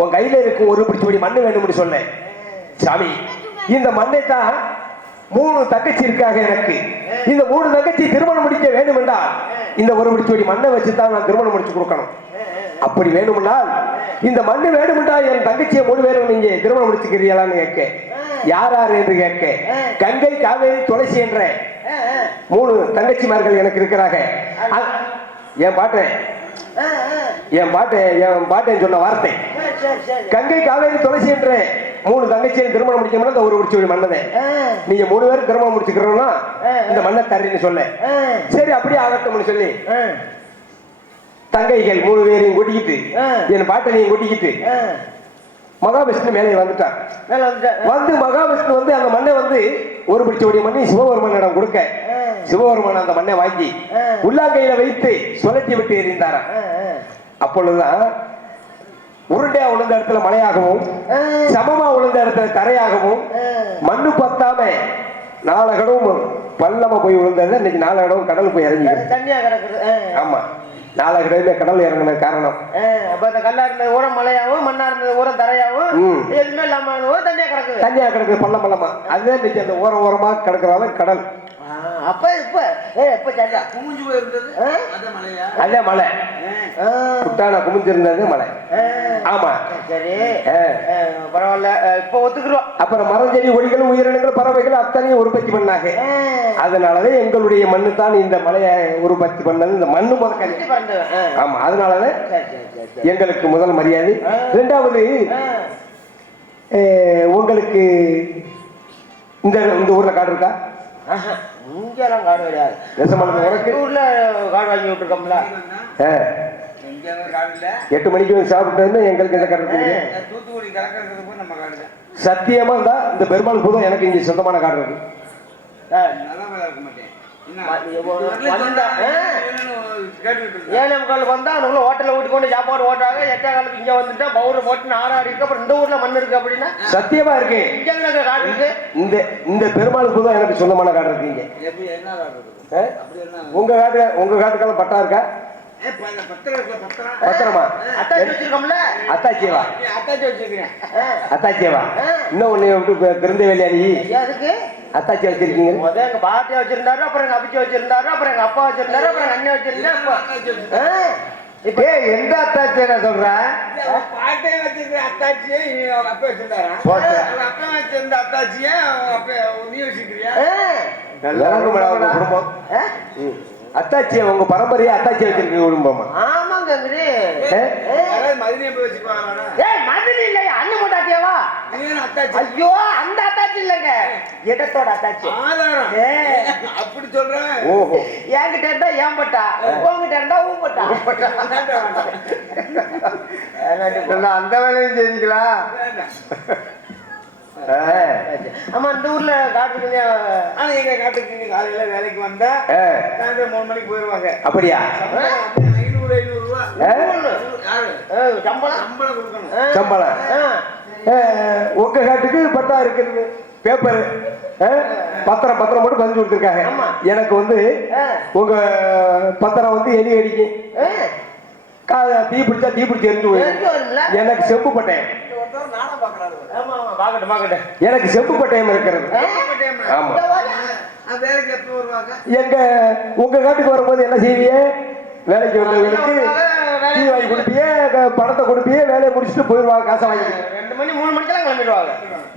உன் கையில இருக்கும் ஒரு பிடிச்சபடி மண்ணு வேணும்னு சொன்னேன். சாமி, இந்த மண்ணை தான் 3 தங்கச்சி இருக்காக எனக்கு. இந்த 3 தங்கச்சி திருமணம் முடிக்க வேண்டும் என்றால் இந்த ஒரு பிடிச்சபடி மண்ணை வச்சுதான் நான் திருமணம் முடிச்சு கொடுக்கணும். அப்படி வேணும்னால் இந்த மண்ணு வேணுமென்றால் என் தங்கச்சியை 3 பேரும் நீங்க திருமணம் முடிச்சுக்கிறீங்களான்னு கேட்க, யார் யார் என்று கேட்க, கங்கை, காவேரி, துளசி என்ற 3 தங்கச்சிமார்கள் எனக்கு இருக்கிறாங்க. என் பாட்டேன் சொன்ன வார்த்தை கங்கை, காவேரி, துளசி என்ற 3 தங்கச்சியை திருமணம் முடிக்கணும். இந்த ஒரு பிடிச்ச மண்ணதை நீங்க 3 பேரும் திருமணம் முடிச்சுக்கிறோம்னா இந்த மண்ணை தர்றீன்னு சொல்ல, சரி அப்படியே ஆகட்டும்னு சொல்லி தங்கைகள் 3 பேரையும் கூட்டிக்கிட்டு என் பாட்டனையும் கூட்டிக்கிட்டு மகாவிஷ்ணு மேலே வந்துட்டார். வந்து மகாவிஷ்ணு வந்து அந்த மண்ணை வந்து ஒரு பிடிச்சோடைய மண்ணை சிவபெருமானிடம் கொடுக்க, சிவபெருமான் அந்த மண்ணை வாங்கி உள்ளாங்கையில வைத்து சுழற்றி விட்டு எறிந்தாரா. அப்பொழுதுதான் உருண்டையா உளுந்த இடத்துல மலையாகவும் சமமா உளுந்த இடத்துல தரையாகவும் மண்ணு பத்தாம 4 கடவும் பள்ளமா போய் விழுந்தது. இன்னைக்கு 4 கடவும் கடல் போய் இறங்கி தண்ணியா கிடக்குது. ஆமா, 4 கடவுமே கடல் இறங்கின காரணம். அப்ப அந்த கல்லா இருந்தது ஊரம் மலையாவும், மண்ணா இருந்தது ஊரம் தரையாவும், எதுவுமே இல்லாம தண்ணியா கிடக்குது. தண்ணியா கிடக்குது பள்ளம் பள்ளமா. அதுதான் இன்னைக்கு அந்த ஓரமா கிடக்குறாங்க கடல். அப்ப இப்ப சாச்சா குமிஞ்சு போயிருந்தது அதே மலை குட்டான குமிஞ்சிருந்தது மலை. ஆமா, சரி, பரவாயில்ல, இப்ப ஒத்துக்கிறோம். அப்புறம் மரம், செடி, கொடிகள், உயிரினங்கள், பறவைகள் அத்தனையும் உற்பத்தி பண்ணாங்க. அதனாலதான் எங்களுடைய மண்ணு தான் இந்த மலையை உற்பத்தி பண்ணது. இந்த மண்ணு முதல். ஆமா, அதனாலதான் எங்களுக்கு முதல் மரியாதை. 2வது உங்களுக்கு இந்த ஊர்ல காடு இருக்கா? இங்கெல்லாம் காடு கிடையாது. ஊர்ல காடு வாங்கி விட்டுருக்கோம்ல. 8 மணிக்கு சாப்பிட்டு எங்களுக்கு இந்த காடு இருக்கு. சத்தியமா இருந்தா இந்த பெருமாள் போதும் எனக்கு இங்க சொந்தமான காடு இருக்கு. ஹோட்டல்ல வீட்டு கொண்டு சாப்பாடு ஓட்டாங்க. 8 காலத்துக்கு இங்க வந்துட்டா பவுர்ல போட்டு 6 இருக்கு. அப்புறம் இந்த ஊர்ல மண் இருக்கு அப்படின்னா சத்தியமா இருக்கு. காடு இருக்கு. இந்த பெருமாள் போதும் எனக்கு சொந்தமான காடு இருக்கு. உங்க காட்டுக்கெல்லாம் பட்டா இருக்கா? பத்திரமா அத்தாச்சியவா இன்னும் ஒண்ணு திருந்தவேலியாரி அத்தாச்சி வச்சிருக்கீங்க. எங்க பாட்டியா வச்சிருந்தாரு, அப்புறம் எங்க அப்பிச்சி வச்சிருந்தாரு, அப்புறம் எங்க அப்பா வச்சிருந்தாரு, அப்புறம் எங்க அண்ணன் வச்சிருந்தாரு. இப்ப எந்த அத்தாச்சியை நான் சொல்றேன்? பாட்டையை வச்சிருக்கிற அத்தாச்சியை அப்பா வச்சிருந்தாரா? அப்பா வச்சிருந்த அத்தாச்சியை நீ வச்சிருக்கிறியா? குடும்பம் அத்தாச்சி உங்க பரம்பரையா அத்தாச்சி வச்சிருக்க குடும்பமா? ஆமாங்க. மதுரை போய் வச்சுக்குவாங்க. மதுரை இல்லையா, அண்ணன் போட்டாச்சியாவா? ஐயோ, அந்த அத்தாச்சி இல்லைங்க, இடத்தோட அத்தாச்சி. அப்படி சொல்றேன். ஓஹோ, என்கிட்ட இருந்தா ஏன் பட்டா, உங்ககிட்ட இருந்தா ஊம்பட்டா. அந்த வேலையும் செஞ்சுக்கலாம். ஆமா, இந்த ஊர்ல காட்டுக்கு எங்க காட்டுக்கு காலையில வேலைக்கு வந்தா 3 மணிக்கு போயிருவாங்க. அப்படியா? 500 ரூபா சம்பளம் கொடுக்கணும். சம்பளம் உங்க காட்டுக்கு பட்டா இருக்குது. பேப்பர் பத்திரம் மட்டும் பதிஞ்சு கொடுத்துருக்காங்க. எனக்கு வந்து உங்க பத்திரம் வந்து எலி அடிக்கும், தீ பிடிச்சா தீ பிடிச்சி எரிஞ்சு போயிடும். எனக்கு செப்பு பட்டேன். எனக்கு செப்பு பட்டயம் இருக்கிறது. ஆமா, எங்க உங்க காட்டுக்கு வரும்போது என்ன செய்வீங்க? வேலைக்கு வந்தவங்களுக்கு டீ வாங்கி கொடுப்பீங்க, பணத்தை கொடுப்பீங்க, வேலையை முடிச்சுட்டு போயிடுவாங்க. காசை வாங்கி 2 மணி 3 மணிக்கெல்லாம் கிளம்பிடுவாங்க.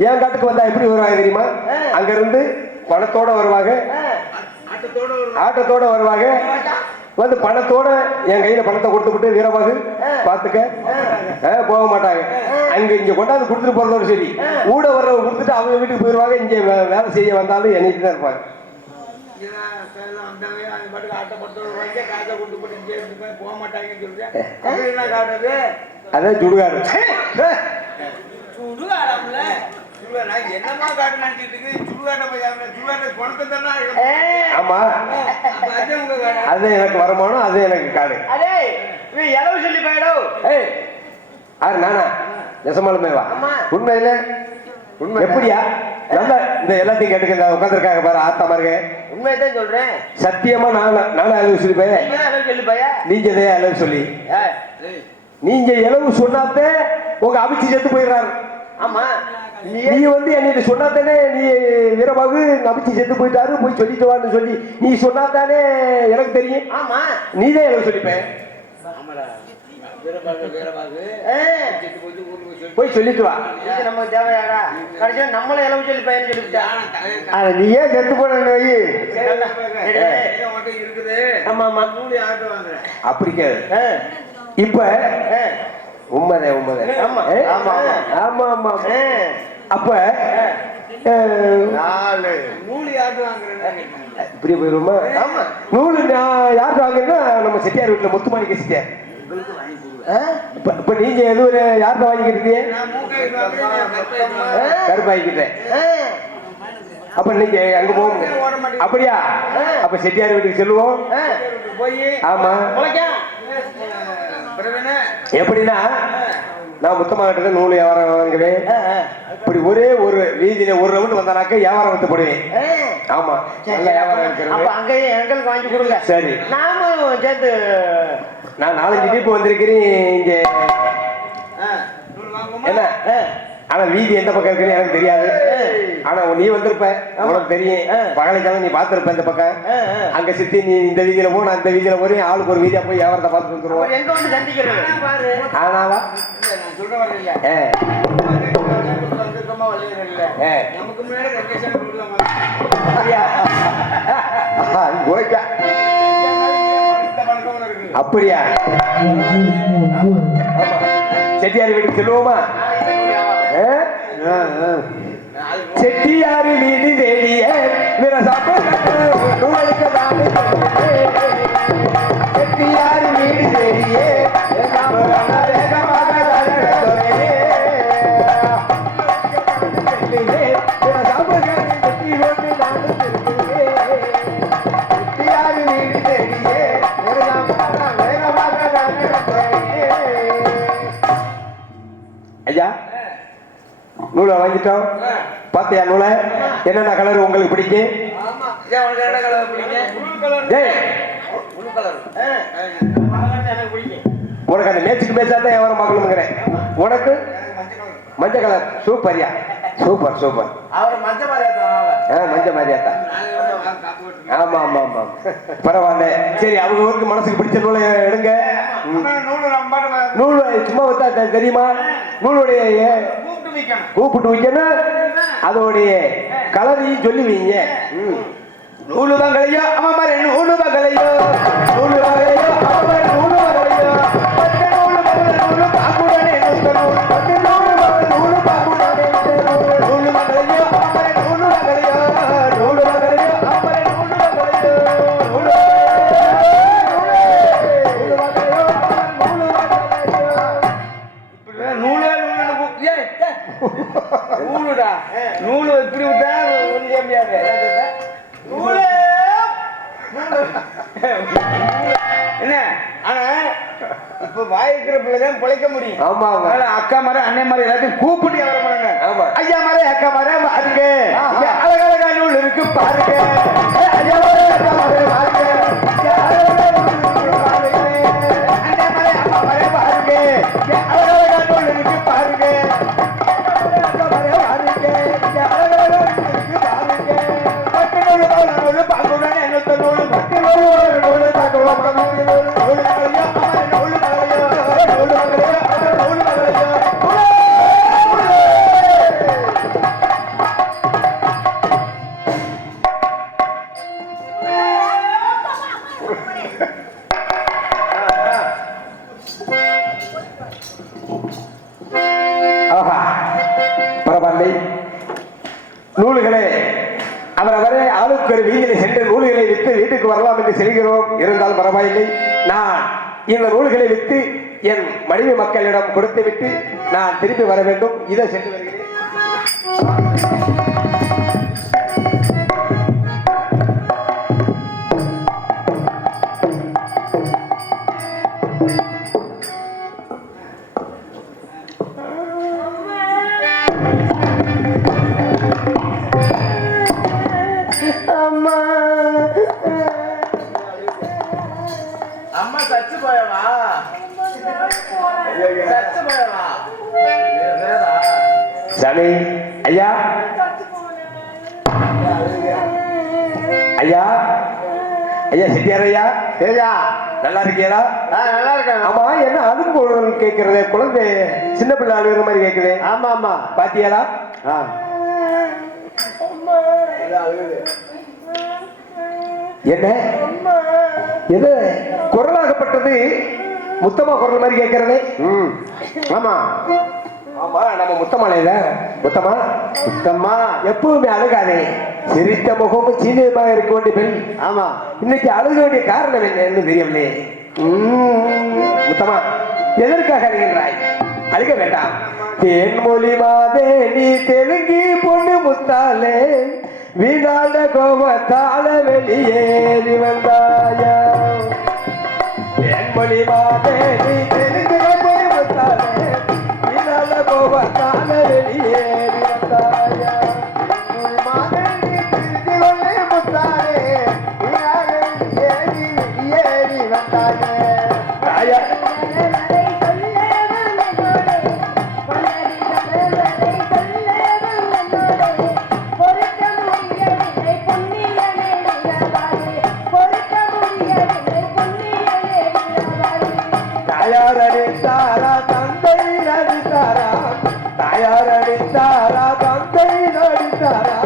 என் காட்டுக்கு வந்தா எப்படி வருவாங்க தெரியுமா? அங்க இருந்து பணத்தோட வருவாங்க, ஆட்டத்தோட வருவாங்க. வந்து பணத்தோட என் கையில பணத்தை கொடுத்துட்டு வீரமாக பாத்துக்க போக மாட்டாங்க. அங்க இங்க கொண்டாந்து கொடுத்துட்டு போறதோட சரி, கூட வர்றவங்க கொடுத்துட்டு அவங்க வீட்டுக்கு போயிருவாங்க. இங்க வேலை செய்ய வந்தாலும் என்னைக்கு தான் இருப்பாங்க. போக மாட்டாங்கன்னு சொல்றேன். அதான் சுடுகாடு. சுடுகாடம்ல என்னமா காட்டு நினைச்சிட்டு இருக்கு? சுடுகாட்டை பணத்தை தானே. ஆமா, அது எனக்கு வருமானம், அது எனக்கு காடு. எளவு சொல்லி போயிடும். யாரு நானா? நெசமாலுமே வா. உண்மையில உண்மை எப்படியா? நல்ல இந்த எல்லாத்தையும் கேட்டுக்க உட்காந்துருக்காங்க பாரு ஆத்தமா இருக்க. உண்மையதான் சொல்றேன். சத்தியமா நானும் அளவு சொல்லி போய, சொல்லி போய நீங்க அளவு சொல்லி நீங்க இளவு சொன்னாத்தே உங்க அபிச்சு செத்து போயிடுறாரு. ஆமா நீ வந்து என்னிட்ட சொன்னாத்தானே நீ வீரபாகு அபிச்சு செத்து போயிட்டாரு போய் சொல்லிட்டு வான்னு சொல்லி நீ சொன்னாத்தானே எனக்கு தெரியும். ஆமா நீதான் எனக்கு சொல்லிப்பேன். போய் சொல்லிட்டு வா. இது நமக்கு தேவையாடா? கடைசியா நம்மள இளவு சொல்லி பையன் சொல்லிவிட்டான். நீயே செத்து போன இருக்குது. ஆமா ஆமா அப்படி கேளு. இப்ப உண்மைதே உண்மைதே. ஆமா ஆமா ஆமா ஆமா. அப்ப நூல் யாரு வாங்குறேன் இப்படி போயிருமா? ஆமா நூலு யார் வாங்குறேன்னா நம்ம செட்டியார் வீட்டுல முத்துமாணிக்க செட்டியார். இப்ப நீங்க எதுவும் யார்கிட்ட வாங்கிக்கிட்டு கருப்பாய்க்கிட்டேன். அப்ப நீங்க அங்க போங்க. அப்படியா? அப்ப செட்டியார் வீட்டுக்கு செல்லுவோம். போய் ஆமா. எப்படின்னா நான் முத்தமாகிட்ட நூல் வியாபாரம் வாங்குவேன். இப்படி ஒரே ஒரு வீதியில ஒரு ரவுண்ட் வந்தானாக்க வியாபாரம் வைக்கப்படுவேன். ஆமா நல்ல வியாபாரம் இருக்கிறது. அங்கேயே எங்களுக்கு வாங்கி கொடுங்க. சரி நாமும் சேர்த்து நான் 4-5 டீப்பு வந்திருக்கிறேன் இங்க. என்ன ஆனா வீதி எந்த பக்கம் இருக்குன்னு எனக்கு தெரியாது. ஆனா நீ வந்திருப்ப உனக்கு தெரியும். பகலைக்காக நீ பாத்திருப்ப இந்த பக்கம். அங்க சித்தி நீ இந்த வீதியில போ நான் இந்த வீதியில போறேன். ஆளுக்கு ஒரு வீதியா போய் வியாபாரத்தை பார்த்து வந்துருவோம். எங்க வந்து சந்திக்கிறது? ஆனாவா நமக்கு முன்னாடி அப்படியா? செட்டியார் வீட்டுக்கு செல்வோமா? செட்டியாரு வீடு தேடிய செட்டியாரு வீடு தேடிய ஐயா நூலை வாங்கிட்டோம். பாத்தியா நூலை? என்னென்ன கலர் உங்களுக்கு பிடிக்கும்? உனக்கு அந்த மேட்சுக்கு மேட்சாதான் வியாபாரம் பார்க்கணுங்கிறேன். உனக்கு மஞ்சள் கலர். சூப்பர்யா சூப்பர் சூப்பர். அவர் மஞ்ச மாதிரியா? மஞ்சள் மாதிரியாத்தா. ஆமா ஆமா ஆமா பரவாயில்ல. சரி அவங்களுக்கு மனசுக்கு பிடிச்ச நூலை எடுங்க. நூல் சும்மா வச்சா தெரியுமா? நூலுடைய கூப்பிட்டு வைக்கணும். அதோடைய கலரையும் சொல்லுவீங்க. நூலுதான் கலையோ அம்மா மாதிரி நூலுதான் கலையோ நூலுதான் கலையோ அம்மா மாதிரி நூலுதான் கலையோ நூலு பாக்குடனே நூலு பாக்குடனே நூலுதான் கலையோ அம்மா மாதிரி நூலுதான் கலையோ நூலுதான் கலையோ அம்மா மாதிரி நூலுதான் கலையோ நூலுடா நூலு இப்படி விட்டா ஒண்ணு முடியாது. என்ன ஆனா இப்ப வாய்க்கிற பிள்ளைதான் பிழைக்க முடியும். ஆமா அக்கா மாதிரி அண்ணே மாதிரி எல்லாத்தையும் கூப்பிட்டு வியாபாரம் பண்ணுங்க. ஆமா ஐயா மாதிரி அக்கா மாதிரி பாருங்க. அழகழகா நூல் இருக்கு பாருங்க. ஐயா மாதிரி அக்கா மாதிரி பாருங்க. அண்ணே மாதிரி அக்கா மாதிரி பாருங்க. அழகழகா நூல் இருக்கு பாருங்க. பரவாயில்லை. நூல்களை அவரவரே ஆளுக்கு ஒரு வீதியில சென்று நூல்களை விற்று வீட்டுக்கு வரலாம் என்று செல்கிறோம். இருந்தாலும் பரவாயில்லை. நான் இந்த நூல்களை விற்று என் மனைவி மக்களிடம் கொடுத்து விட்டு நான் திரும்பி வர வேண்டும். இதை சென்று வருகிறேன். அம்மா சச்சு போயவா? சாமி ஐயா ஐயா ஐயா செட்டியார் ஐயா சரியா நல்லா இருக்கீங்களா? நல்லா இருக்கேன். ஆமா என்ன அதுக்கு குரல் கேட்கறது? குழந்தை சின்ன பிள்ளை அழுகிற மாதிரி கேட்குது. ஆமா ஆமா பாத்தியாளா? என்ன எது குரலாகப்பட்டது முத்தமா குரல் மாதிரி கேட்கறது? ஆமா ஆமா நம்ம முத்தமாலையில முத்தமா சுத்தமா எப்பவுமே அழுகாதே, சிரித்த முகமும் சீனியமாக இருக்க வேண்டிய பெண். ஆமா இன்னைக்கு அழுக வேண்டிய காரணம் என்னன்னு தெரியவில்லையே. முத்தமா எதற்காக அழுகின்றாய்? அழுக வேண்டாம். தேன்மொழி மாதே நீ தெலுங்கி பொண்ணு முத்தாலே வீணாண்ட கோபத்தால வெளியேறி வந்தாயா. தேன்மொழி மாதே நீ தெலுங்கு பொண்ணு முத்தாலே வீணாண்ட கோபத்தால வெளியேறி வந்தாயா. தாயார் அடித்தாரா தந்தை நடித்தாரா, தாயார் அடித்தாரா தந்தை நடித்தாரா,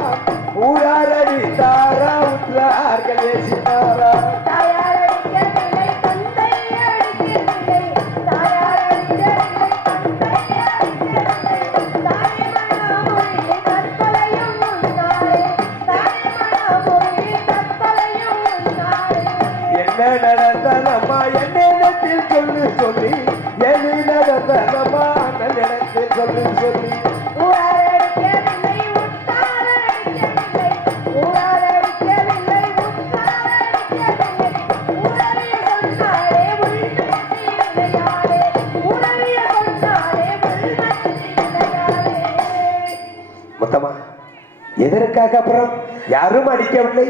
ஊரார் அடித்தாரா உற்றார்கள் ஏசினாரா. என்ன நடந்தனம்மா என்னிடத்தில் சொல்லு சொல்லி, எது நடந்தனம்மா அண்ணனிடத்தில் சொல்லு சொல்லி. மொத்தமா எதற்காக அப்புறம் யாரும் அடிக்கவில்லை,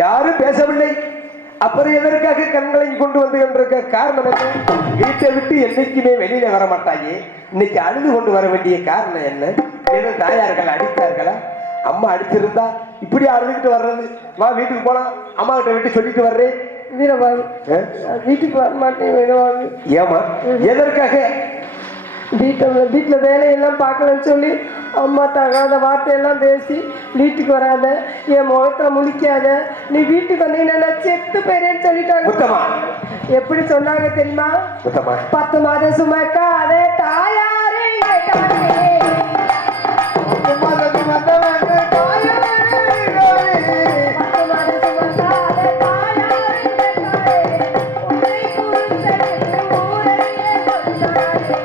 யாரும் பேசவில்லை, அப்புறம் எதற்காக கண்களை கொண்டு வந்து கொண்டிருக்க காரணம் என்ன? வீட்டை விட்டு என்னைக்குமே வெளியில வர மாட்டாயே, இன்னைக்கு அழுது கொண்டு வர வேண்டிய காரணம் என்ன? ஏதோ தாயார்கள் அடித்தார்களா? அம்மா அடிச்சிருந்தா இப்படி அழுதுகிட்டு வர்றது? வா வீட்டுக்கு போலாம், அம்மா கிட்ட விட்டு சொல்லிட்டு வர்றேன். வீரபாகு வீட்டுக்கு வர மாட்டேன் வீரபாகு. ஏமா எதற்காக? வீட்டுல வேலையெல்லாம் பார்க்கலன்னு சொல்லி அம்மா தகாத வார்த்தையெல்லாம் பேசி வீட்டுக்கு வராத, என் முகத்துல முழிக்காத, நீ வீட்டுக்கு வந்தீங்கன்னா நான் செத்து போயிறேன்னு சொல்லிட்டாங்க. முத்தமா எப்படி சொன்னாங்க தெரியுமா? முத்தமா 10 மாதம் சுமக்காத தாயாரே கேட்டாரே. 10 மாதம் சுமக்காத தாயாரே கேட்டாரே. உன்னை குறித்த ஊரையே சொன்னாரே.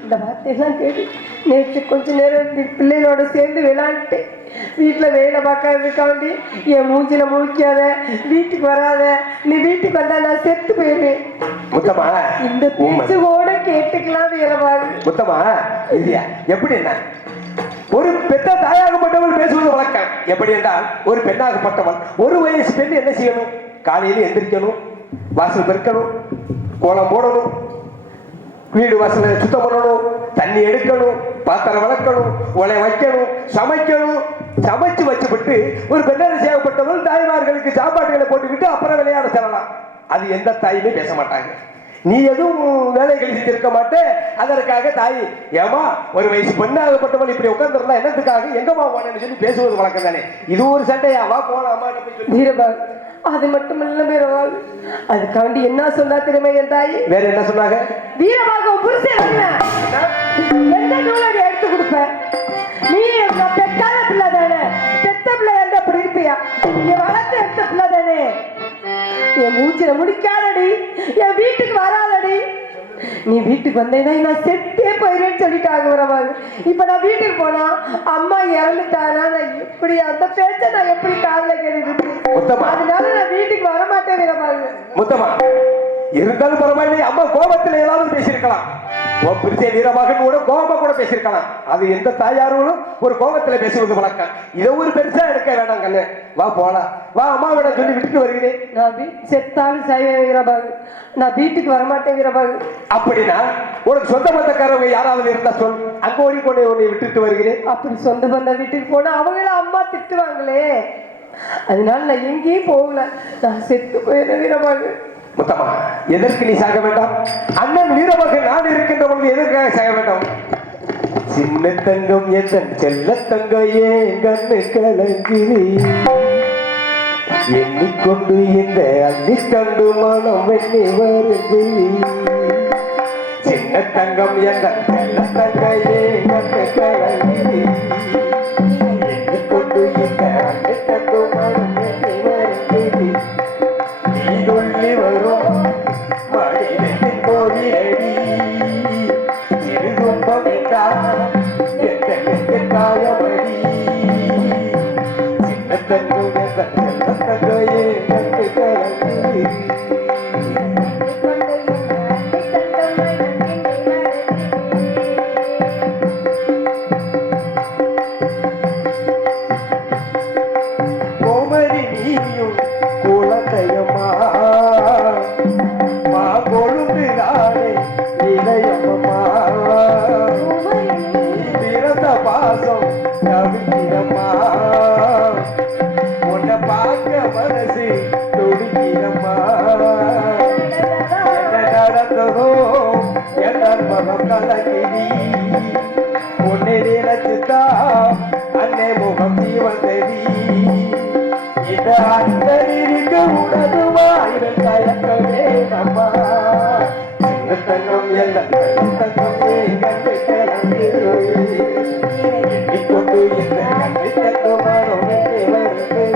இந்த வார்த்தையெல்லாம் கேட்டு நேற்று கொஞ்ச நேரம் பிள்ளைகளோட சேர்ந்து விளையாண்டுட்டேன். வீட்டில் வேலை பார்க்கறதுக்காண்டி என் மூஞ்சில முழிக்காத, வீட்டுக்கு வராத, நீ வீட்டுக்கு வந்தா நான் செத்து போயிடுவேன். முத்தமா இந்த பேச்சு கூட கேட்டுக்கலாம் வீரபாகு. முத்தமா இல்லையா? எப்படி என்ன ஒரு பெற்ற தாயாகப்பட்டவள் பேசுவது வழக்கம். எப்படி என்றால் ஒரு பெண்ணாகப்பட்டவள், ஒரு வயசு பெண் என்ன செய்யணும்? காலையில் எந்திரிக்கணும், வாசல் பெருக்கணும், கோலம் போடணும், வீடு வாசலை சுத்தம் பண்ணணும், தண்ணி எடுக்கணும், பாத்திரம் வளர்க்கணும், உலை வைக்கணும், சமைக்கணும். சமைச்சு வச்சுவிட்டு ஒரு பெண்ணரை செய்யப்பட்டவள் தாய்மார்களுக்கு சாப்பாடுகளை போட்டுவிட்டு அப்புறம் விளையாட செல்லலாம். அது எந்த தாயுமே பேச மாட்டாங்க. நீ எதுவும் வேலைகளை செஞ்சிருக்க மாட்டே, அதற்காக தாய் ஏமா ஒரு வயசு பெண்ணாகப்பட்டவள் இப்படி உட்கார்ந்துருந்தா என்னத்துக்காக எங்கம்மா போனேன்னு சொல்லி பேசுவது வழக்கம் தானே. இது ஒரு சண்டையா? வா போலாமா? வீரபாகு அது மட்டும் இல்ல வீரபாகு, அதுக்காண்டி என்ன சொன்னா தெரியுமா என் தாய்? வேற என்ன சொன்னாங்க? வீரபாகு புருஷன் எந்த நூலடி எடுத்து கொடுப்ப? நீ பெற்காத பிள்ளை தானே, பெத்த பிள்ளை எந்த அப்படி இருப்பியா? நீ வளர்த்து எடுத்த பிள்ளை தானே. என் மூச்சில முடிக்காதடி, என் வீட்டுக்கு வராதடி. நீ வீட்டுக்கு வந்தேன்னா நான் செத்தே போயிடுவேன்னு சொல்லிட்டாங்க வீரபாகு. இப்ப நான் வீட்டுக்கு போனா அம்மா இறந்துட்டானா நான் எப்படி அந்த பேச்ச நான் எப்படி காதல கேட்டு? அதனால நான் வீட்டுக்கு வர மாட்டேன் வீரபாகு. முத்தமா இருந்தாலும் பரவாயில்லை, அம்மா கோபத்தில் ஏதாவது பேசியிருக்கலாம். உன் பிரிச்சை வீரமகன் கூட கோபமா கூட பேசியிருக்கலாம். அது எந்த தாயாரும் ஒரு கோபத்துல பேசுவது வழக்கம். இதை ஒரு பெருசா எடுக்க வேண்டாம் கண்ணு. வா போலாம், வா அம்மாவிட சொல்லி விட்டுட்டு வருகிறேன். நான் செத்தாலும் செய்வேன் வீரபாகு, நான் வீட்டுக்கு வரமாட்டேன் வீரபாகு. அப்படின்னா உனக்கு சொந்த பந்தக்காரவங்க யாராவது இருந்தா சொல், அங்க ஓடி கொண்டு உன்னை விட்டுட்டு வருகிறேன். அப்படி சொந்த பந்த வீட்டுக்கு போனா அவங்கள அம்மா திட்டுவாங்களே, அதனால நான் எங்கேயும் போகல, நான் செத்து போயிடுறேன் வீரபாகு. முத்தம்மா, எதற்கு நீ சாக வேண்டாம்? அண்ணன் வீரமகன் நான் இருக்கின்ற பொழுது எதற்காக சாக வேண்டாம்? சின்ன தங்கம் என் செல்ல தங்கையே கண்ணு கலங்குது, எண்ணிக்கொண்டு இந்த அள்ளி கண்டு மனம் வெண்ணி வருது. சின்ன தங்கம் என் செல்ல தங்கையே கண்ணு கலங்குது, எண்ணிக்கொண்டு இந்த அள்ளி கண்டு மனம் வெண்ணி வருது. நீ வரும் மனிதத்தின் கோவிலடி சிறுதுன்பம் என்றால் எத்தனை காயமடி. சின்ன தங்கம் செல்ல தங்கையே கண்டு கலங்குது. கோமரி நீயும் குலத்தையம்மா மா கொழுந்துதானே இளையம்மா, பிறந்த பாசம் தவிக்கிறம்மா, உன்னை பார்க்க மனசு துடிக்கிறம்மா. என்ன நடந்ததோ என் மனம் கலங்கிடி, உன்னை நினைச்சுதா அன்னை முகம் ஜீவந்ததி. இந்த அண்ணனிற்கு உணதுவாயிரம் தயக்கமே நம்மா. சின்ன தங்கம் எல்லாம் தங்கமே கண்டு கலந்து எண்ணிக்கொண்டு இந்த கண்டு தங்கமானோ வருது.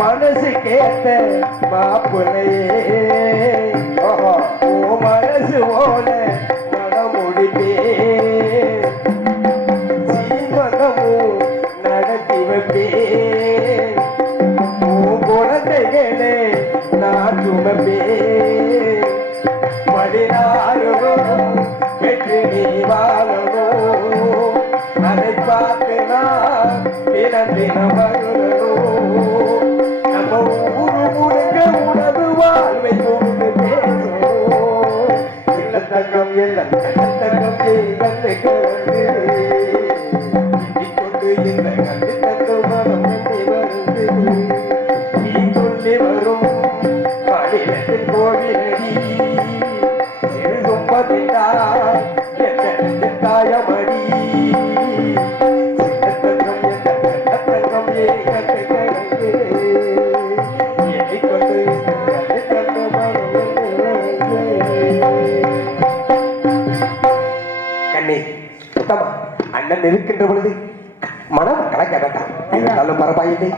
மனசு கேட்ட மாப்பிள்ளையே, ஓ மனசு ஓட மனமுடிப்பே, சீமனமும் நடத்தி வைப்பே, உன் குழந்தைகளே நான் சுமப்பே. 16 வெற்றி நீ வாழணும், அதை பார்த்து நான் தினம் தினம் வருடணும். நம்ம ஊரு முழுக்க உணவு வாழ்வை கொண்டு பேசணும். சின்ன தங்கம் எல்லாம் தங்கம் கண்டு கலந்து எண்ணிக்கொண்டு இந்த கண்டு தங்கம் மனம் வெண்ணி வருது. நீ சொல்லி வரும் மாநிலத்தின் கோவிலடி சிறுதும்பதில்லா எத்தனை தாயமடி. சின்ன தங்கம் எந்த தங்கம் கண்டு கலந்து எண்ணிக்கொண்டு இந்த கண்டு தங்கம் மனம் வெண்ணி வருது. கண்ணே சுத்தமா அண்ணன் இருக்கின்ற பொழுது மனம் கலக்க வேண்டாம். இருந்தாலும் பரவாயில்லை,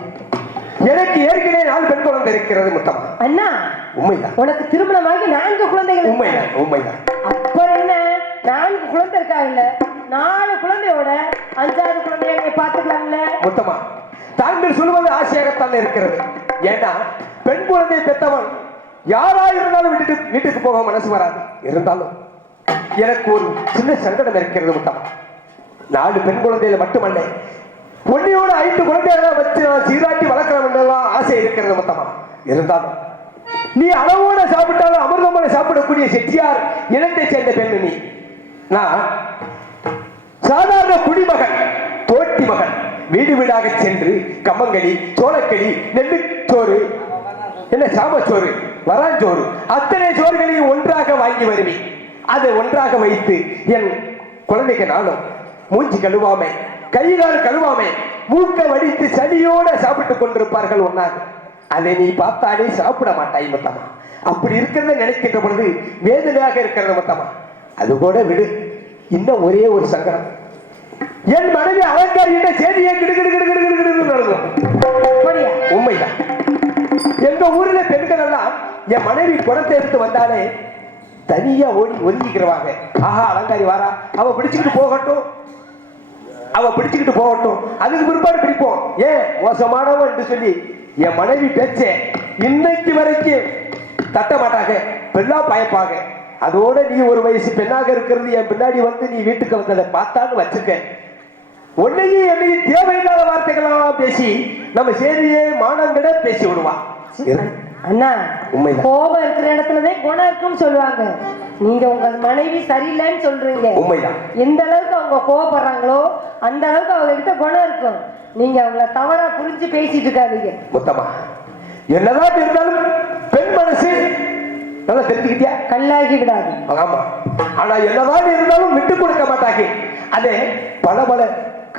எனக்கு ஏற்கனவே 4 பெண் குழந்தை இருக்கிறது முத்தமா. அண்ணா உண்மைதான், உனக்கு திருமணமாகி 4 குழந்தைகள். உண்மைதான், உண்மைதான். அப்புறம் என்ன, 4 குழந்தை இருக்காங்கல்ல, 4 குழந்தையோட 5ஆவது குழந்தைய நீ பாத்துக்கலாம்ல. முத்தமா, தாங்கள் சொல்வது ஆசையாகத்தான் இருக்கிறது. ஏன்னா பெண் குழந்தையை பெற்றவன் யாரா இருந்தாலும் வீட்டுக்கு போக மனசு வராது. இருந்தாலும் எனக்கு ஒரு சின்ன சங்கடம் இருக்கிறது முத்தமா. 4 பெண் குழந்தையில மட்டுமல்ல, ஒன்னையோட 5 குழந்தைகளை வச்சு நான் சீராட்டி வளர்க்கிறவன் ஆசை இருக்கிறது முத்தமா. இருந்தாலும் நீ அளவோட சாப்பிட்டாலும் அமிர்தமான சாப்பிடக்கூடிய செட்டியார் இனத்தை சேர்ந்த பெண் நீ. நான் சாதாரண குடிமகன், தோட்டி மகன். வீடு வீடாக சென்று கம்மங்களி, சோளக்களி, நெல்லுச்சோறு, என்ன சாமச்சோறு, வராஞ்சோறு, அத்தனை சோறுகளையும் ஒன்றாக வாங்கி வருவேன். அதை ஒன்றாக வைத்து என் குழந்தைக்கு நானும் மூஞ்சி கழுவாமை, கைகால் கழுவாமை, மூக்க வடித்து சளியோட சாப்பிட்டுக் கொண்டிருப்பார்கள் ஒன்னாக. அதை நீ பார்த்தாலே சாப்பிட மாட்டாய் முத்தமா. அப்படி இருக்கிறத நினைக்கின்ற பொழுது வேதனையாக இருக்கிறது முத்தமா. அது கூட விடு, இன்னும் ஒரே ஒரு சங்கடம். என் மனைவி அலங்காரியிட்ட செய்தியை உண்மைதான். எங்க ஊர்ல பெண்கள் எல்லாம் என் மனைவி குடத்தை எடுத்து வந்தாலே தனியா ஓடி ஒதுங்கிக்கிறவாங்க. ஆஹா அலங்காரி வாரா, அவ பிடிச்சுக்கிட்டு போகட்டும் அவ பிடிச்சுக்கிட்டு போகட்டும், அதுக்கு பிற்பாடு பிடிப்போம். ஏன் மோசமானவன் என்று சொல்லி என் மனைவி பேச்சே இன்னைக்கு வரைக்கும் தட்ட மாட்டாங்க, பெண்ணா பயப்பாங்க. அதோட நீ ஒரு வயசு பெண்ணாக இருக்கிறது என் பின்னாடி வந்து நீ வீட்டுக்கு வந்ததை பார்த்தான்னு வச்சுக்க, உன்னையும் என்னையும் தேவையில்லாத வார்த்தைகளாம் பேசி நம்ம சேரியே மானங்கிட பேசி விடுவான். அண்ணா, உண்மைதான். கோபம் இருக்கிற இடத்துலதான் குணம் இருக்குன்னு சொல்லுவாங்க. நீங்க உங்க மனைவி சரியில்லைன்னு சொல்றீங்க. உண்மைதான். எந்த அளவுக்கு அவங்க கோபப்படுறாங்களோ அந்த அளவுக்கு அவங்க கிட்ட குணம் இருக்கும். நீங்க அவங்கள தவறா புரிஞ்சு பேசிட்டு இருக்காதீங்க. மொத்தமா என்னதான் இருந்தாலும் பெண் மனசு நல்லா தெரிஞ்சுக்கிட்டியா, கல்லாகி விடாது. ஆமா. ஆனா என்னதான் இருந்தாலும் விட்டு கொடுக்க மாட்டாங்க. அதே பல பல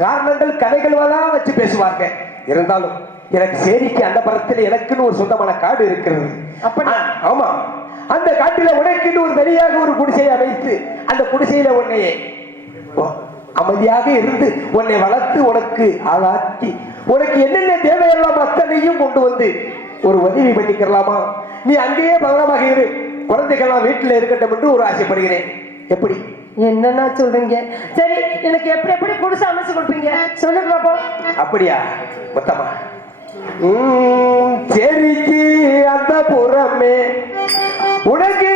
காரணங்கள் கதைகள் வச்சு பேசுவாங்க. இருந்தாலும் எனக்கு சேரிக்கு அந்த பரத்தில் எனக்குன்னு ஒரு சொந்தமான காடு இருக்கிறது. அப்படி? ஆமா. அந்த காட்டில உனக்குன்னு ஒரு தனியாக ஒரு குடிசையை அமைத்து அந்த குடிசையில உன்னையே அமைதியாக இருந்து உன்னை வளர்த்து உனக்கு ஆளாக்கி உனக்கு என்னென்ன தேவையெல்லாம் அத்தனையும் கொண்டு வந்து ஒரு உதவி பண்ணிக்கலாமா? நீ அங்கேயே பகலமாக இரு, குழந்தைகள்லாம் வீட்டுல இருக்கட்டும் என்று ஒரு ஆசைப்படுகிறேன். எப்படி? என்னன்னா சொல்றீங்க? சரி, எனக்கு எப்படி எப்படி குடிசை அமைச்சு கொடுப்பீங்க சொல்லுங்க பாப்போம். அப்படியா? மொத்தமா சேரிக்கு அந்த புறமே உனக்கு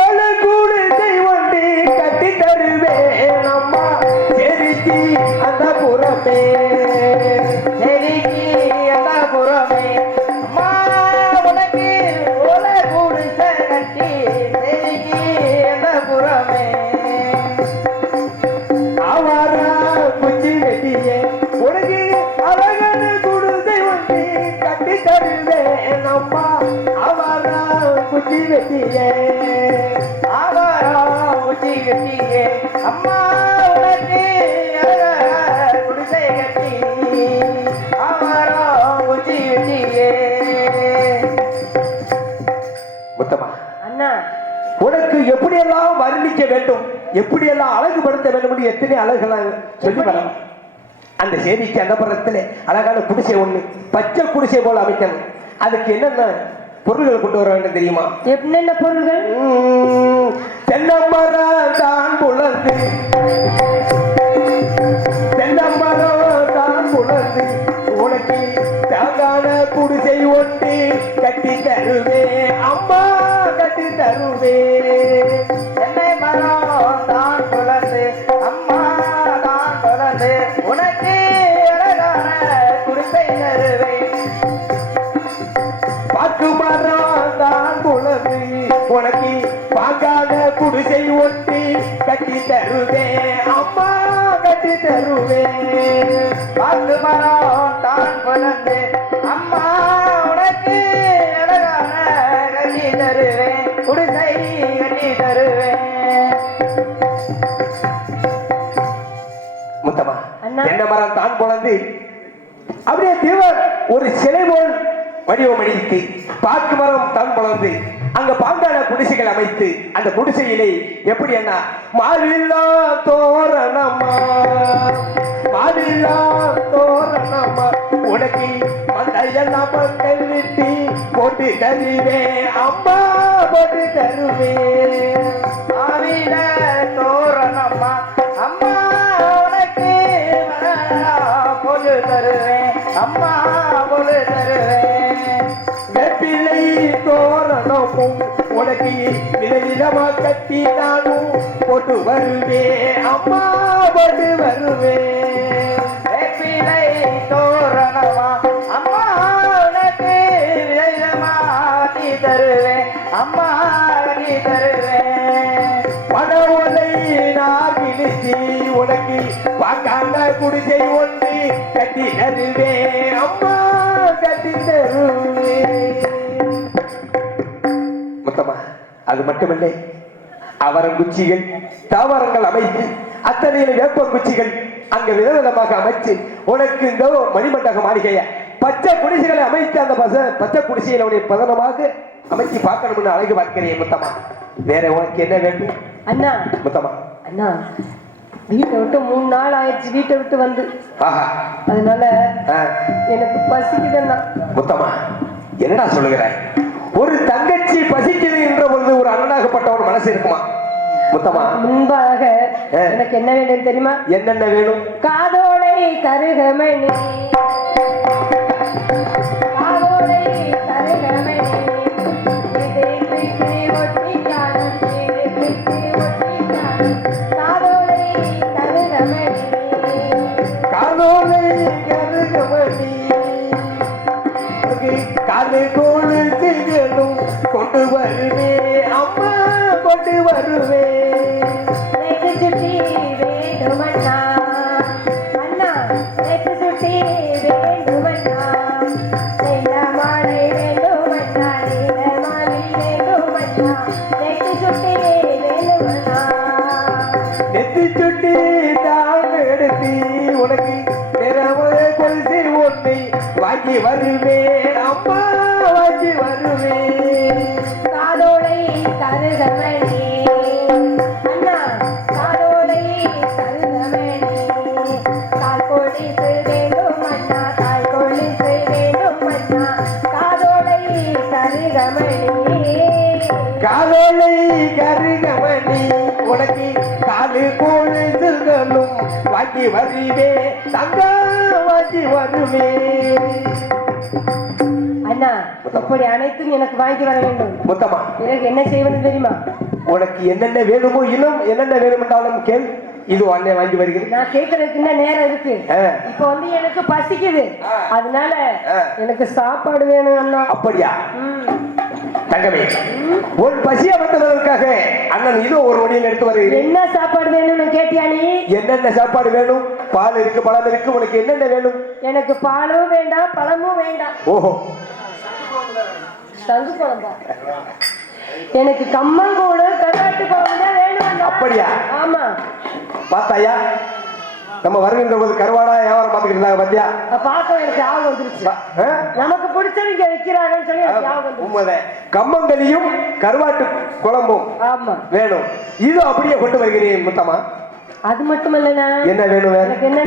ஓலை குடிசை ஒன்று கட்டி தருவேன் அம்மா. சேரிக்கு அந்த புறமே, சேரிக்கு அந்த புறமே அம்மா உனக்கு ஓலை குடிசை கட்டி, சேரிக்கு அந்த புறமே ஆவாரா குச்சி வெட்டியே உனக்கு அழகான குடிசை ஒன்று கட்டி தருவேன் அம்மா. ஆவாரா குச்சி வெட்டியே, ஆவாரா குச்சி கட்டியே அம்மா உனக்கு அழகான குடிசை கட்டி, ஆவாரா குச்சி கட்டியே. மொத்தமா அண்ணா, உனக்கு எப்படியெல்லாம் வர்ணிக்க வேண்டும், எப்படியெல்லாம் அழகுபடுத்த வேண்டும் என்று எத்தனை அழகெல்லாம் சொல்லி வரலாம். அந்த சேரிக்கு அந்த பரத்தில் அழகான குடிசை ஒண்ணு பச்சை குடிசை போல அமைக்கணும். அதுக்கு என்னென்ன பொருள்கள் கொண்டு வர வேண்டும் தெரியுமா? என்னென்ன பொருள்கள்? தென்னமரம் தான் புலந்து, தென்னமரம் தான் புலந்து உனக்கு தாங்கான குடிசை ஒன்று கட்டி தருவேன் அம்மா, கட்டி தருவேன். தென்னை மரம் தான் புலந்து அம்மா தான் புலந்து உனக்கு அழகான குடிசை தருவேன். பாக்கு மரம் தான் புலந்து உனக்கு பாங்கான குடிசை ஒன்று கட்டி தருவேன் அம்மா, கட்டி தருவேன். பாக்கு மரம் தான் புலந்து அம்மா உனக்கு அழகான கட்டி தருவேன், குடிசை கட்டி தருவேன். முத்தமா அண்ணா. என்ன மரம் தான் புலந்து அப்படியே தேவர் ஒரு சிலை போல் வடிவமளித்து பாக்கு மரம் தான் புலந்து அங்க பாங்கான குடிசைகள் அமைத்து அந்த குடிசையிலே எப்படி என்ன மாவில்லா தோரணமா, மாவில்லா தோரணமா உனக்கு மந்தையெல்லாம் மக்கள் விட்டு போட்டு தருவேன் அம்மா, போட்டு தருவேன். மாவில தோரணம்மா அம்மா உனக்கு பொழு தருவேன் அம்மா, பொழு தருவேன். வெப்பிலை தோரணமும் உனக்கு விதவிதமா கட்டி நானும் போட்டு வருவேன் அம்மா, போட்டு வருவேன். வேப்பிலை தோரணமா அம்மா உனக்கு விதவிதமா கட்டி தருவேன் அம்மா, கட்டி தருவேன். பண உலை நான் இழுச்சி உனக்கு பாக்காண்ட குடிசை ஒன்று கட்டி தருவேன் அம்மா, கட்டி தருவேன். மொத்தமா அது மட்டுமில்லை, அவரங்குச்சிகள் தாவரங்கள் அமைத்து அத்தனையில் வேப்பங்குச்சிகள் அங்க விதவிதமாக அமைச்சு உனக்கு இந்த மணிமண்டக மாளிகைய பச்சை குடிசைகளை அமைத்து அந்த பச்சை குடிசையில உடைய பதனமாக அமைச்சு பார்க்கணும்னு அழகு பார்க்கிறேன். முத்தமா வேற உனக்கு என்ன வேண்டும்? அண்ணா, முத்தமா அண்ணா, வீட்டை விட்டு 3 நாள் ஆயிடுச்சு வீட்டை விட்டு வந்து. ஆஹா, அதனால எனக்கு பசிக்குதுண்ணா. முத்தமா என்னடா சொல்லுகிறாய்? ஒரு தங்கச்சி பசிக்குது என்ற பொழுது ஒரு அண்ணனாகப்பட்டவன் மனசு இருக்குமா? முத்தமா முன்பாக எனக்கு என்ன வேணும் தெரியுமா? என்னென்ன வேணும்? காதோட கருகமணி காதோலை கருகமணி இதை பிடித்து ஒட்டிக்கானும் இதை பிடித்து ஒட்டிக்கானும் காதோலை கருகமணி காதோலை கருகமணி காது கோணத்திலும் கொண்டு வருவே அம்மா கொண்டு வருவே நெக்கு சுட்டி வேண்டுமண்ணா அண்ணா நெக்கு சுட்டி வேண்டுமண்ணா நீல மாலை வேண்டுமண்ணா நீல மாலை வேண்டுமண்ணா நெக்கு சுட்டி வேண்டுமண்ணா நெத்தி சுட்டி தான் எடுத்து உனக்கு நிறமே கொலுசு ஒன்றை வாங்கி வருவேன் அம்மா வாங்கி வருவேன் காதோலை கருகமணி அண்ணா காதோலை கருகமணி கால் கொடிசு வேண்டும் அண்ணா கால் கொடிசு வேண்டும் அண்ணா காதோலை கருகமணி காதோலை கருகமணி உனக்கு காலு கோழுதல்களும் வாங்கி வருவே தங்க வாங்கி வருவே அண்ணா இப்படி அனைத்தும் எனக்கு வாங்கி வர வேண்டும் முத்தமா பிறகு என்ன செய்வது தெரியுமா உனக்கு என்னென்ன வேணுமோ இன்னும் என்னென்ன வேணும் என்றாலும் கேள் இது அண்ணன் வாங்கி வருகிறேன் நான் கேட்கறதுக்கு இன்னும் நேரம் இருக்கு ஆ. இப்ப வந்து எனக்கு பசிக்குது ஆ. அதனால ஆ. எனக்கு சாப்பாடு வேணும் அண்ணா அப்படியா ம். தங்கமே உன் பசிய வந்ததற்காக அண்ணன் இதோ ஒரு வழியில் எடுத்து வருகிறேன் என்ன சாப்பாடு வேணும்னு கேட்டியா நீ என்னென்ன சாப்பாடு வேணும் பால் இருக்கு பழம் இருக்கு உனக்கு என்னென்ன வேணும் எனக்கு பாலும் வேண்டாம் பழமும் வேண்டாம் ஓஹோ தங்கு குழம்பா எனக்கு கம்மங்கூடு கருவாட்டு குழம்பு தான் வேணும் அண்ணா. அப்படியா? ஆமா பார்த்தாயா நம்ம வருகின்ற போது கருவாடா வியாபாரம் பார்த்துக்கிட்டு இருந்தாங்க பாத்தியா பார்க்க எனக்கு ஞாபகம் வந்துருச்சு ஆ? நமக்கு பிடிச்சது இங்க வைக்கிறாங்கன்னு சொல்லி எனக்கு ஞாபகம் வந்துருச்சு உண்மைதான் கம்மங்கலியும் கருவாட்டு குழம்பும் ஆமா வேணும் இது அப்படியே கொண்டு வருகிறேன் முத்தமா அது மட்டும் இல்லைண்ணா என்ன வேணும் வேற எனக்கு என்ன